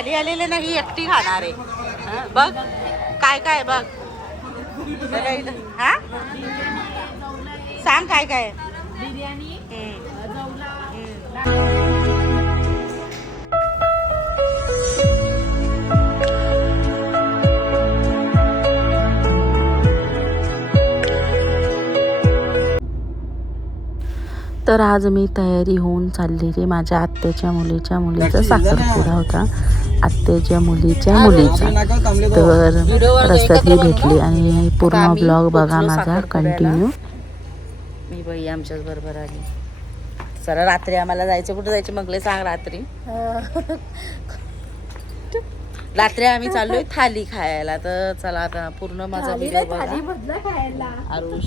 थाली आलेले ना ही एकटी खाणार आहे. बघ काय काय बघ. हा? सांग काय काय. बिर्याणी जवला. तर आज मी तयारी होऊन चाललेली माझ्या आत्याच्या मुलीच्या मुलीचा साखरपुडा होता. आत्याच्या मुलीच्या मुलीचा. तर रस्त्यात ही भेटली आणि पूर्ण ब्लॉग बघा माझा. कंटिन्यू मी बाई आमच्याच बरोबर आली. सर रात्री आम्हाला जायचं कुठं जायचं मगले सांग रात्री. रात्री आम्ही चाललोय थाली खायला. तर चला आता पूर्ण माझा व्हिडिओ बघा. आरुष.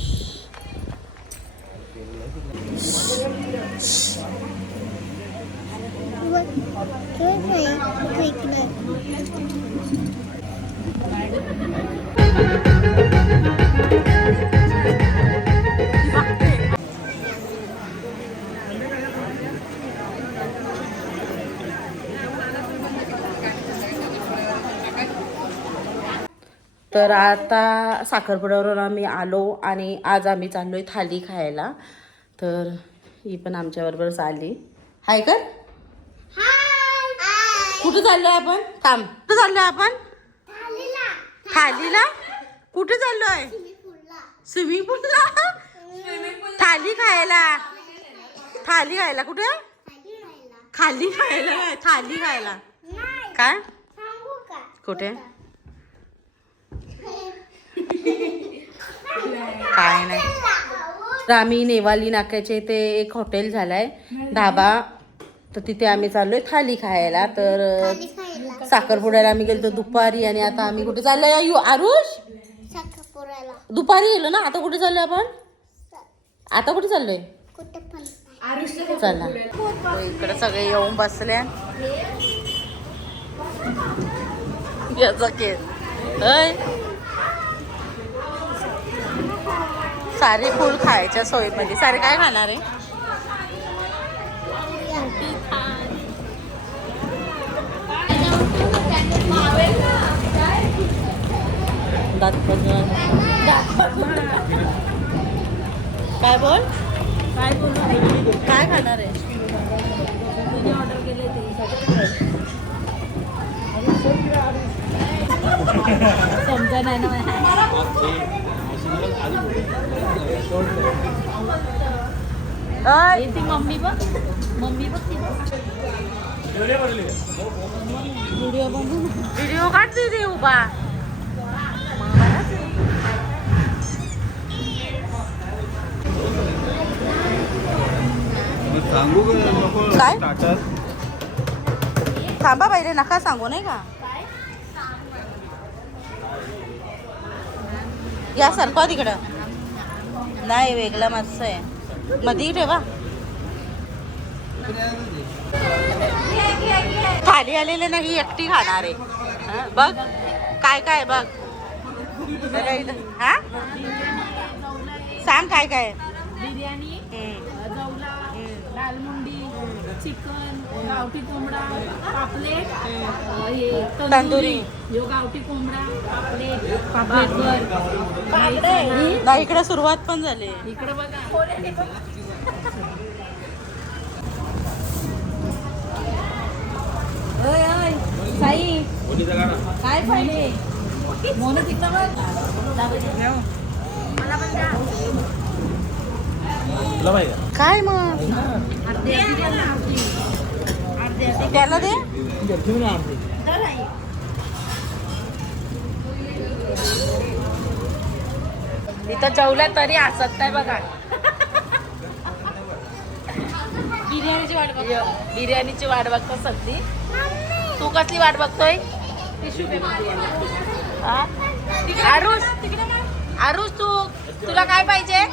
तर आता साखरपुड्यावरून आम्ही आलो आणि आज आम्ही चाललोय थाली खायला. तर ही पण आमच्याबरोबर आली हाय कर. कुठं चाललोय आपण? थांब. कुठं चाललोय आपण? थालीला. कुठे चाललोय? स्विमिंग पूलला थाली खायला. थाली खायला. कुठे? खाली खायला. थाली खायला. काय? कुठे? काय नाही. तर आम्ही नेवाली नाक्याचे ते एक हॉटेल झालाय. धाबा तर तिथे आम्ही चाललोय थाली खायला. तर साखरपुड्याला आम्ही गेलो दुपारी आणि आता आम्ही कुठे चाललोय? आयु आरुष? दुपारी गेलो ना? आता कुठे चाललोय आपण? आता कुठे चाललोय? चला. इकडे सगळे येऊन बसले. याचा केस होय. सारे फुल खायच्या सोयीमध्ये. सारे काय खाणार आहे? दात पजून. काय बोल काय बोलू काय खाणार आहे ऑर्डर केले ते समजा नाही ना अय, ती मम्मी बघ मम्मी बघ ती व्हिडिओ व्हिडिओ काढ दे उभा सांगू काय? थांबा पहिले नका सांगू नाही का या सरकवा तिकडं नाही वेगळा मस्त आहे मधी ठेवा. थाली आलेले ना ही एकटी खाणार आहे. बघ काय काय बघ. हा? सांग काय काय? बिर्याणी चिकन गावठी कोंबडा पापलेट हे तंदुरी. ह्यो गावठी कोंबडा पापलेट पापलेट. इकडे सुरुवात पण झाली. इकडे बघा. साई. काय पाहिजे? मोन तिकडं बघ? काय मग? त्याला दे. इथं जेवल्या तरी हसत नाही बघा. बिर्याणीची वाट बघ बिर्याणीची वाट बघतो सगळी. तू कसली वाट बघतोय? हा? आरुष. आरुष तू तुला काय पाहिजे?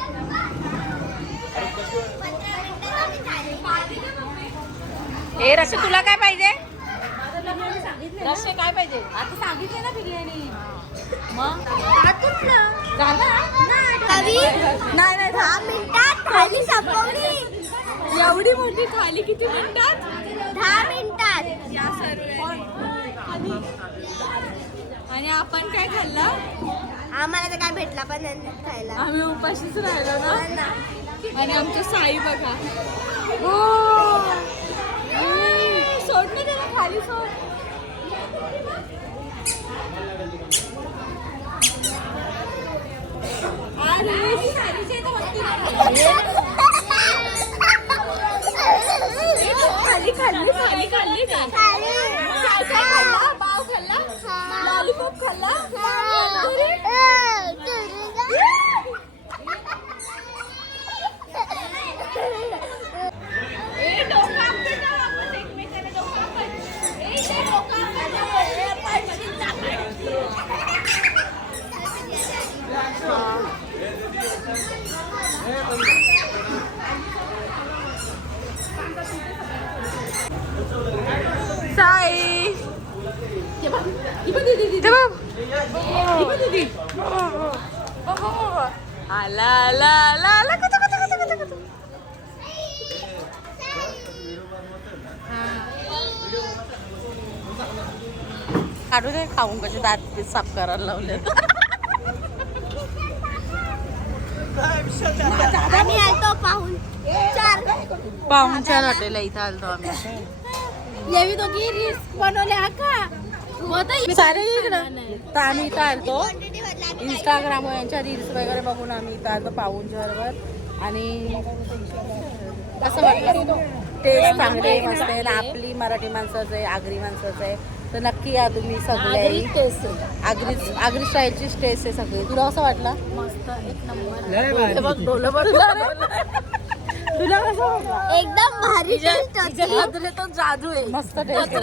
हे रशी तुला काय पाहिजे? काय पाहिजे? आता सांगितले ना बिर्याणी. मग? कवी? नाही नाही दहा मिनिटात खाली संपवली. एवढी मोठी थाली किती मिनिटात? दहा मिनिटात. आणि आपण काय खाल्लं? आम्हाला तर काय भेटला पण नाही खायला. आम्ही उपाशीच राहिलो ना? हो ना. आणि आमचे साई बघा. हो. सोड खाली सोड खाली खाल्ली खाली खाल्ली का काय काय खाल्ला पाव खाल्ला लॉलीपॉप खाल्ला ए, डोकं आपटे ना, आपण एकमेकांना डोकं आपण. ए, ते डोकं आपण ना, ए, पडशील ना, पडशील. हे ही. ही बघ. आला आला आला आला कथा कथा कथा कथा कथा काढू दे खाऊन कसे दात साफ करायला लावले पाहून चार पाहुणचार हॉटेल इथं आलतो आम्ही येवी दोघी रील्स बनवल्या का सारे इकडं? तर आम्ही इथं आलतो. इंस्टाग्राम यांच्या रील्स वगैरे बघून आम्ही इथं आलतो पाहुणचारवर आणि कसं वाटलं टेस्ट चांगले मस्त आहे. आपली मराठी माणसाचं आहे आगरी माणसाचं आहे. तर नक्की या तुम्ही सगळे. आगरी आगरी स्टाईलची टेस्ट आहे सगळी. तुला कसं वाटलं? लय भारी. बघ डोलं तुला तुला कसं एकदम भारी टेस्ट होती. जादू आहे. मस्त टेस्ट